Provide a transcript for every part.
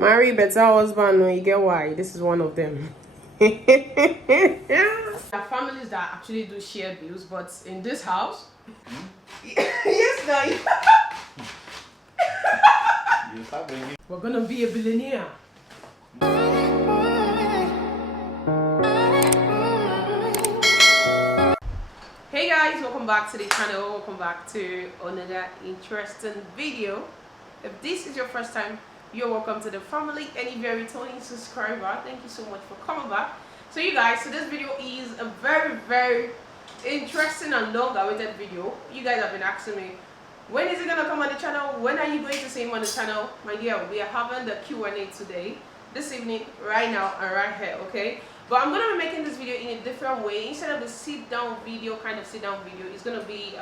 Marry better husband, no, you get why. This is one of them. There are families that actually do share bills, but in this house, yes, no. We're gonna be a billionaire. Hey guys, welcome back to the channel. Welcome back to another interesting video. If this is your first time, you're welcome to the family. Any very returning subscriber, thank you so much for coming back. So you guys, so this video is a very interesting and long awaited video. You guys have been asking me, when is it gonna come on the channel? When are you going to see him on the channel? My dear, we are having the Q&A today, this evening, right now and right here, okay? But I'm gonna be making this video in a different way. Instead of the sit-down video, it's gonna be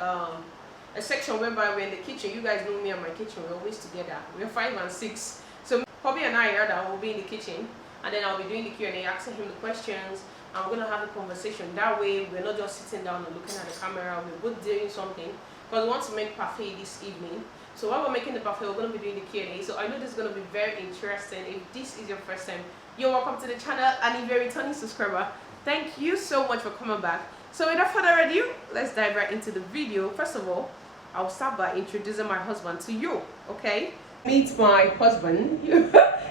a section whereby we're in the kitchen. You guys know me and my kitchen, we're always together. We're 5 and 6. So Hobby and I will be in the kitchen, and then I'll be doing the Q&A, asking him the questions, and we're gonna have a conversation. That way, we're not just sitting down and looking at the camera, we're both doing something. Because we want to make Parfait this evening. So while we're making the Parfait, we're going to be doing the Q&A. So I know this is going to be very interesting. If this is your first time, you're welcome to the channel. And if you're a returning subscriber, thank you so much for coming back. So without further ado, let's dive right into the video. First of all, I'll start by introducing my husband to you, okay? Meet my husband.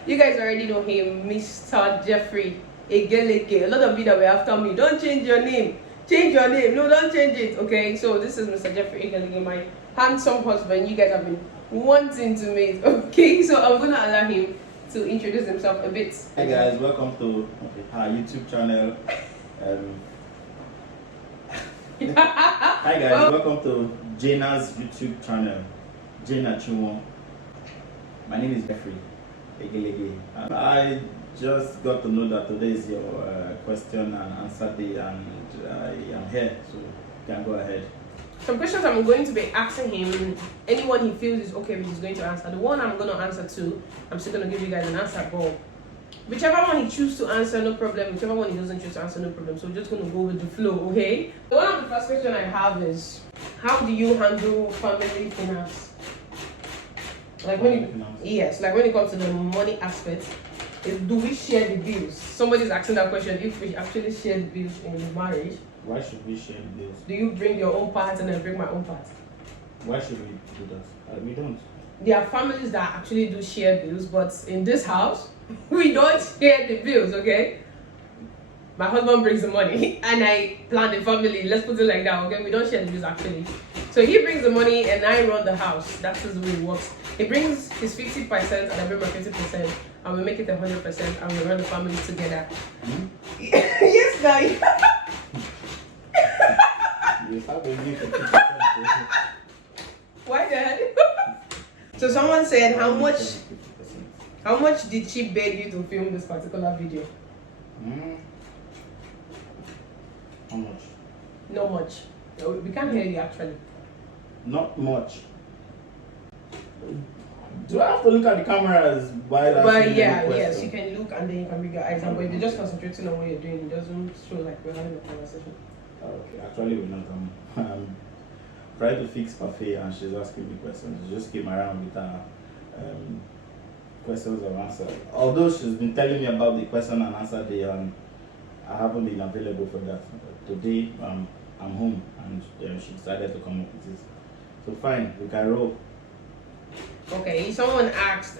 You guys already know him, Mr. Jeffrey Egeleke. A lot of you that were after me, don't change your name. Change your name. No, don't change it. Okay, so this is Mr. Jeffrey Egeleke, my handsome husband. You guys have been wanting to meet. Okay, so I'm gonna allow him to introduce himself a bit. Hi guys, welcome to our YouTube channel. Hi guys, welcome to Jana's YouTube channel. Jana Chiwon. My name is Jeffrey Egeleke. I just got to know that today is your question and answer day, and I am here, so you can go ahead. Some questions I'm going to be asking him, anyone he feels is okay with, he's going to answer. The one I'm going to answer to, I'm still going to give you guys an answer, but whichever one he chooses to answer, no problem. Whichever one he doesn't choose to answer, no problem. So we're just going to go with the flow, okay? One of the first questions I have is, how do you handle family finance? Like when it comes to the money aspect. Do we share the bills? Somebody's asking that question, if we actually share the bills in the marriage. Why should we share the bills? Do you bring your own part and I bring my own part? Why should we do that? We don't. There are families that actually do share bills, but in this house, we don't share the bills, okay? My husband brings the money and I plan the family. Let's put it like that, okay? We don't share the bills actually. So he brings the money and I run the house. That's the way it works. He brings his 50% and I bring my 50%. And we make it 100% and we run the family together. Yes, guys. Why that? So someone said, how much did she beg you to film this particular video? How much? Not much. We can't hear you actually. Not much. Do I have to look at the cameras while But yes, you can look and then you can bring your eyes on. But if you're just concentrating on what you're doing, it doesn't show like we're having a conversation. Okay, actually we're not. Trying to fix Parfait and she's asking me questions. She just came around with her questions and answers. Although she's been telling me about the question and answer day, I haven't been available for that. Today I'm home and she decided to come up with this. So fine, we can roll. Okay, someone asked,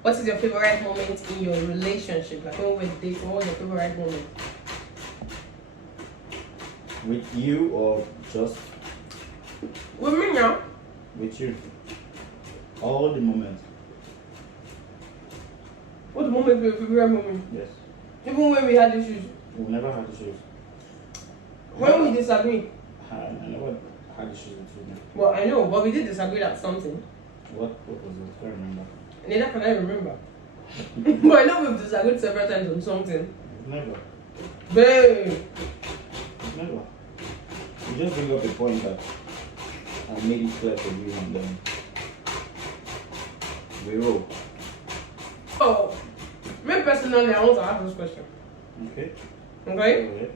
what is your favorite moment in your relationship? Like when we're dating, what was your favorite moment? With you or just? With me now. With you. All the moments. What moment was your favorite moment? Yes. Even when we had issues? We never had issues. When we disagree? I never had issues with you. Well, I know, but we did disagree at something. What was it? I can't remember. Neither can I remember. But I know we've disagreed several times on something. Never. Babe! Never. You just bring up a point that I made it clear for you and then we roll. Oh, me personally, I want to ask this question. Okay. Okay?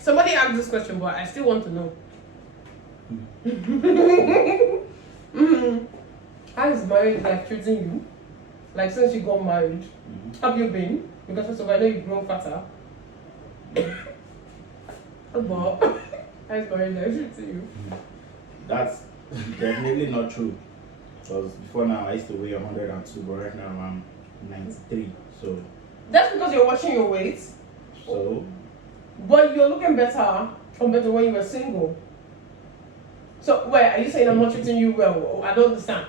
Somebody asked this question, but I still want to know. How is marriage like treating you? Like since you got married, have you been? Because first of all, I know you've grown fatter. But how's married life to you? That's definitely not true. Because before now I used to weigh 102, but right now I'm 93. So That's because you're watching your weight. so But you're looking better compared to when you were single. So wait, are you saying I'm not treating you well? I don't understand.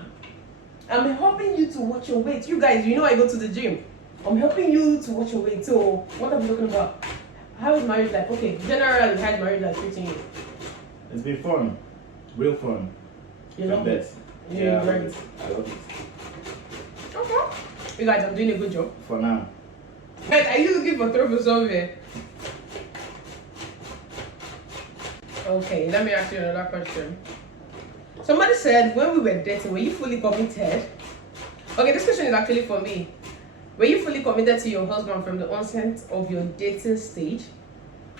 I'm helping you to watch your weight. You guys, you know I go to the gym. I'm helping you to watch your weight. So what are we talking about? How is marriage life? Okay, generally, how is marriage life treating you? it's been fun. Real fun. You love bet. it. Yeah, I love Right. it. I love it. Okay. You guys, I'm doing a good job. For now. Guys, are you looking for trouble somewhere? Okay, let me ask you another question. Somebody said when we were dating, were you fully committed? Okay, this question is actually for me. Were you fully committed to your husband from the onset of your dating stage?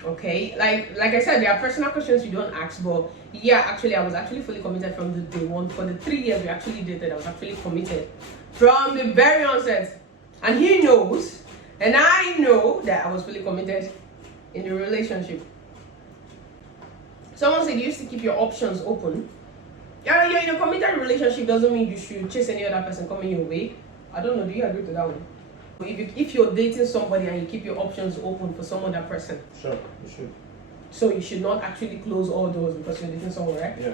Okay, like I said, there are personal questions you don't ask, but yeah, actually, I was actually fully committed from the day one. For the 3 years we actually dated, I was actually committed from the very onset, and he knows, and I know that I was fully committed in the relationship. Someone said you used to keep your options open. Yeah, you're in a committed relationship doesn't mean you should chase any other person coming your way. I don't know. Do you agree to that one? If you're dating somebody and you keep your options open for some other person, Sure, you should. so you should not actually close all doors because you're dating someone, right? Yeah.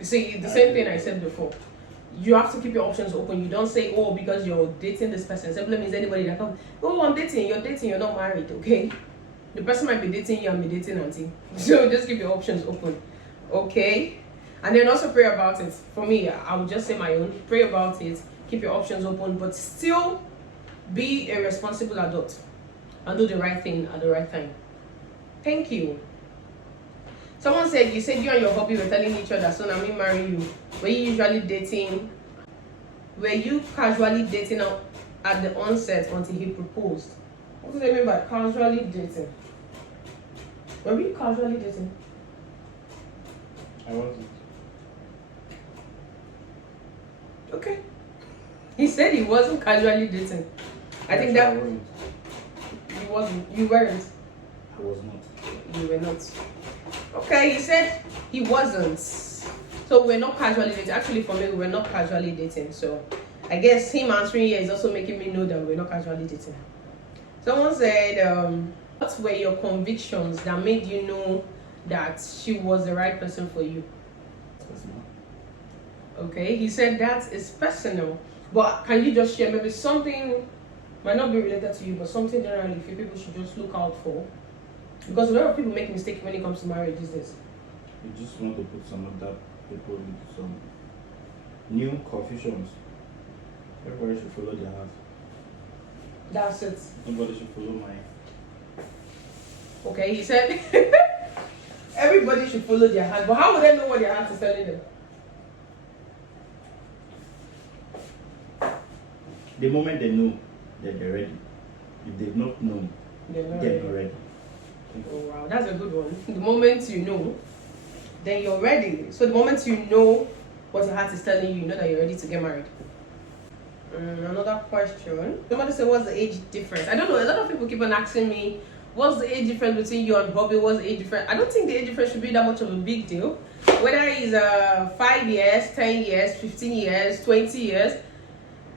You see, the same thing I said before. You have to keep your options open. You don't say, oh, because you're dating this person. Simply means anybody that comes, oh, I'm dating, you're not married, okay? The person might be dating you and be dating auntie. So just keep your options open, okay? And then also pray about it. For me, I would just say my own. Pray about it. Keep your options open, but still be a responsible adult and do the right thing at the right time. Thank you. Someone said you and your hubby were telling each other, so now me marry you. Were you usually dating? Were you casually dating at the onset until he proposed? What do they mean by casually dating? Were you casually dating? I wasn't. Okay. He said he wasn't casually dating. I think that you weren't. I was not. You were not. Okay, he said he wasn't. So we're not casually dating. Actually, for me, we're not casually dating. So I guess him answering here is also making me know that we're not casually dating. Someone said, what were your convictions that made you know that she was the right person for you? Personal. Okay, he said that is personal. But can you just share maybe something, might not be related to you, but something generally if people should just look out for? Because a lot of people make mistakes when it comes to marriage these days. You just want to put some of that people into some new confusions. Everybody should follow their heart. That's it. Nobody should follow mine. Okay, he said everybody should follow their heart. But how would they know what their heart is telling them? The moment they know that they're ready. If they've not known, They're not they're ready. not ready. Oh wow, that's a good one. The moment you know, then you're ready. So the moment you know what your heart is telling you, you know that you're ready to get married. Another question. Somebody said, what's the age difference? I don't know. A lot of people keep on asking me, what's the age difference between you and Bobby? What's the age difference? I don't think the age difference should be that much of a big deal. Whether it's 5 years, 10 years, 15 years, 20 years,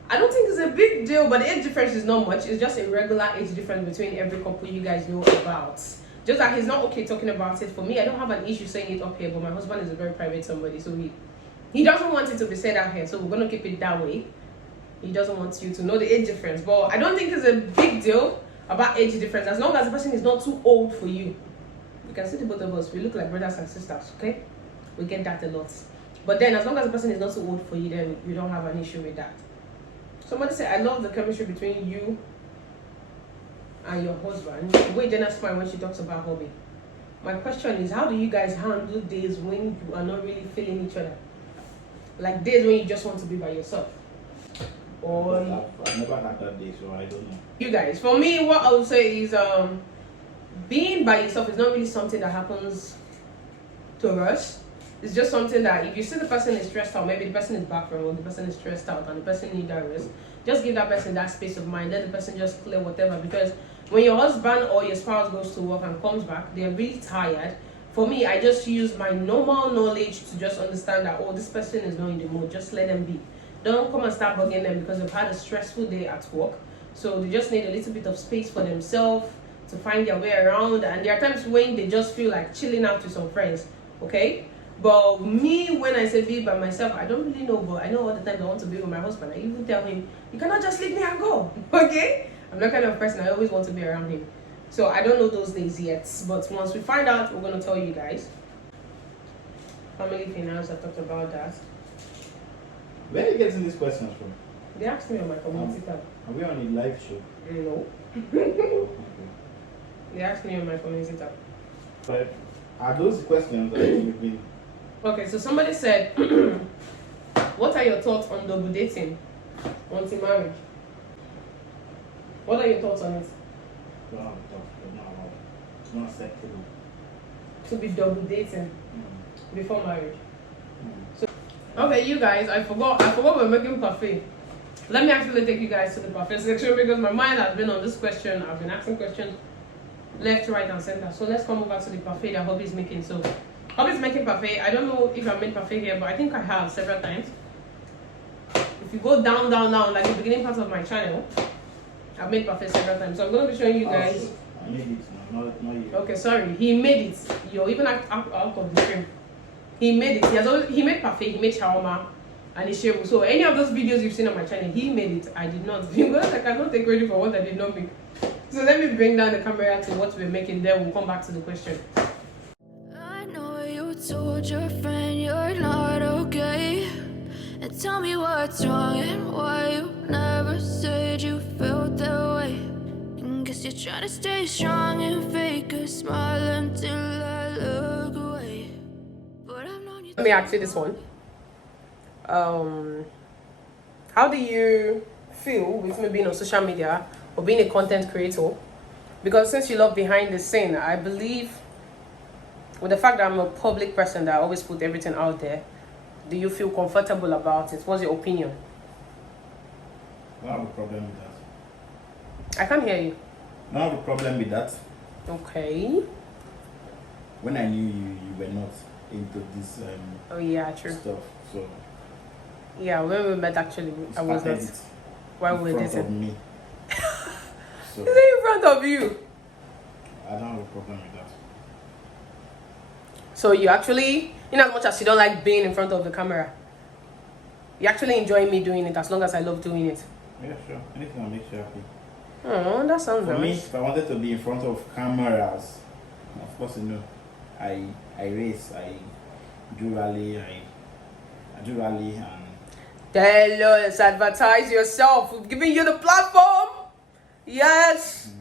I don't think it's a big deal, but the age difference is not much. It's just a regular age difference between every couple you guys know about. Just that he's not okay talking about it. For me, I don't have an issue saying it up here, but my husband is a very private somebody, so he doesn't want it to be said out here, so we're going to keep it that way. He doesn't want you to know the age difference, but I don't think it's a big deal about age difference, as long as the person is not too old for you. You can see the both of us, we look like brothers and sisters, okay? We get that a lot. But then, as long as the person is not too old for you, then you don't have an issue with that. Somebody said, I love the chemistry between you and your husband. Wait, then that's fine when she talks about hobby. My question is, how do you guys handle days when you are not really feeling each other? Like days when you just want to be by yourself? Or I've never had that day, so I don't know. you guys, for me, what I would say is being by yourself is not really something that happens to us. It's just something that if you see the person is stressed out, maybe the person is back from work, the person is stressed out and the person needs that rest, just give that person that space of mind. Let the person just clear whatever, because when your husband or your spouse goes to work and comes back, they're really tired. For me, I just use my normal knowledge to just understand that, oh, this person is not in the mood. Just let them be. Don't come and start bugging them because they've had a stressful day at work. So they just need a little bit of space for themselves to find their way around. And there are times when they just feel like chilling out with some friends, okay? But me, when I say be by myself, I don't really know, but I know all the time I want to be with my husband. I even tell him, you cannot just leave me and go, okay? I'm that kind of person. I always want to be around him. So I don't know those days yet, but once we find out, we're going to tell you guys. Family finance, I talked about that. Where are you getting these questions from? They asked me on my community tab. Are we on a live show? No. Oh, okay. They asked me on my community tab. But are those questions that you've been... Okay, so somebody said, what are your thoughts on double dating until marriage? What are your thoughts on it? Well, it's not acceptable. To be double dating before marriage. So, okay, you guys, I forgot we're making parfait. Let me actually take you guys to the parfait section because my mind has been on this question. I've been asking questions left, right, and center. So let's come over to the parfait that Hobby's making. So Hobby's making parfait. I don't know if I've made parfait here, but I think I have several times. If you go down, like the beginning part of my channel, I've made parfait several times. So I'm going to be showing you guys. I made it now, not you. Okay, sorry. He made it. You're even out of the stream. He made it. He made parfait. He made shawarma and ishewu. So any of those videos you've seen on my channel, he made it. I did not. Because I cannot take credit for what I did not make. So let me bring down the camera to what we're making. Then we'll come back to the question. I know you told your friend you're not okay, and tell me what's wrong and why you never said you felt that way. And guess you're trying to stay strong and fake a smile until I look away. But I've known you. Let me ask you this one. How do you feel with me being on social media or being a content creator? Because since you love behind the scene, I believe with the fact that I'm a public person that I always put everything out there, do you feel comfortable about it? What's your opinion? I don't have a problem with that. I can't hear you. I don't have a problem with that. Okay. When I knew you were not into this Oh yeah, true. stuff, so Yeah, when we met actually, I was not. it Why in we front of dating? me. So Is it in front of you? I don't have a problem with that. So you actually, in as much as you don't like being in front of the camera, you actually enjoy me doing it as long as I love doing it. Yeah, sure. Anything that makes you happy. Oh, that sounds For me, nice. if I wanted to be in front of cameras, of course, you know, I race, I do rally, I do rally, and Hello, let's advertise yourself. We've given you the platform. Yes.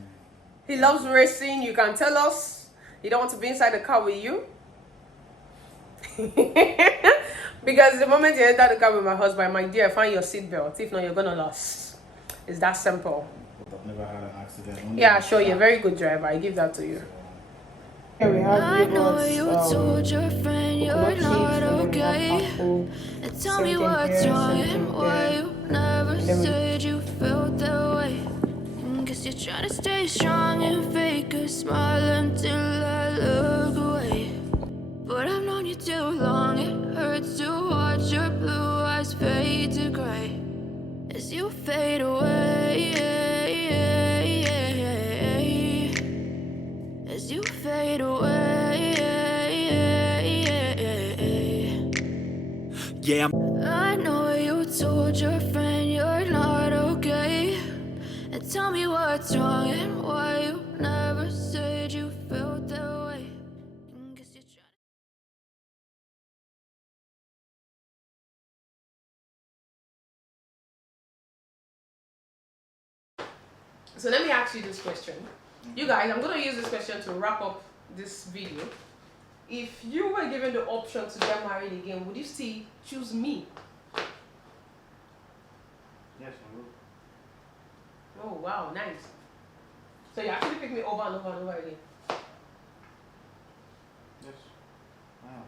He loves racing. You can tell us. You don't want to be inside the car with you? Because the moment you enter the car with my husband, my dear, find your seatbelt. If not, you're going to lose. It's that simple. but I've never had an accident. Only Yeah, with sure. You're a that. very good driver. I give that to you. So, Here we have I know you told your friend you're not okay, and tell me what's wrong and why you never said you felt that way. And guess you're trying to stay strong and fake a smile until I look away. But I've known you too long, it hurts to watch your blue eyes fade to gray as you fade away. As you fade away. Yeah, I know you told your friend you're not okay, and tell me what's wrong and why you never said you felt that way. And guess you're trying. So let me ask you this question. You guys, I'm going to use this question to wrap up this video. If you were given the option to get married again, would you still choose me? yes, I will. Oh, wow, nice. So you actually pick me over and over and over again. Yes. Wow.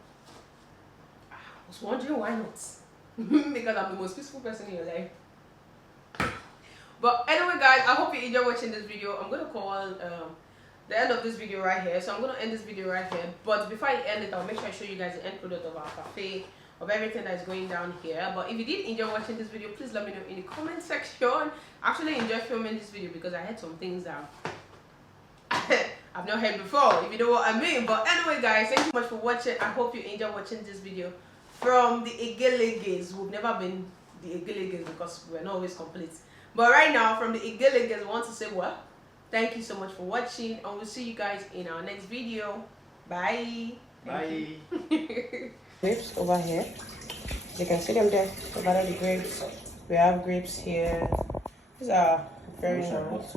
I was wondering why not. Because I'm the most peaceful person in your life. But anyway, guys, I hope you enjoy watching this video. I'm gonna call the end of this video right here. So I'm gonna end this video right here. But before I end it, I'll make sure I show you guys the end product of our parfait, of everything that's going down here. But if you did enjoy watching this video, please let me know in the comment section. I actually enjoyed filming this video because I had some things that I've not heard before, if you know what I mean. But anyway, guys, thank you so much for watching. I hope you enjoy watching this video from the Igeleges. We've never been the Igeleges because we're not always complete. But right now, from the Igeleges, we want to say, well, thank you so much for watching, and we'll see you guys in our next video. Bye. Bye. Grapes over here. You can see them there. Over there, the grapes. We have grapes here. These are very nice.